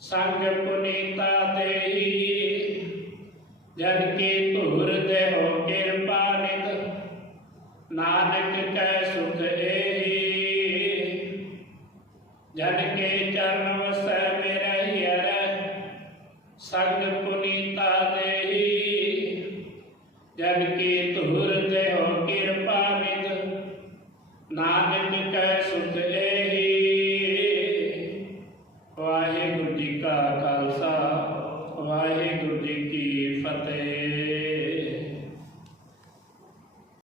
ਸੰਗ ਪੁਨੀਤਾ ਦੇਹੀ ਜਨ ਕੀ ਧੁਰ ਦੇਹੁ ਕਿਰਪਾ ਨਿਤ। ਨਾਨਕ ਕੈ ਸੁਖ ਏਹੀ। ਜਨ ਕੇ ਚਰਨ ਵਸੈ ਮੇਰਾ ਹਿਰ। ਸੰਗ ਪੁਨੀਤਾ ਦੇਹੀ ਜਨ ਕੀ ਧੁਰ ਦੇਹੁ ਕਿਰਪਾ ਨਿਤ। ਨਾਨਕ ਕੈ ਸੁਖ ਏਹੀ। Pai, em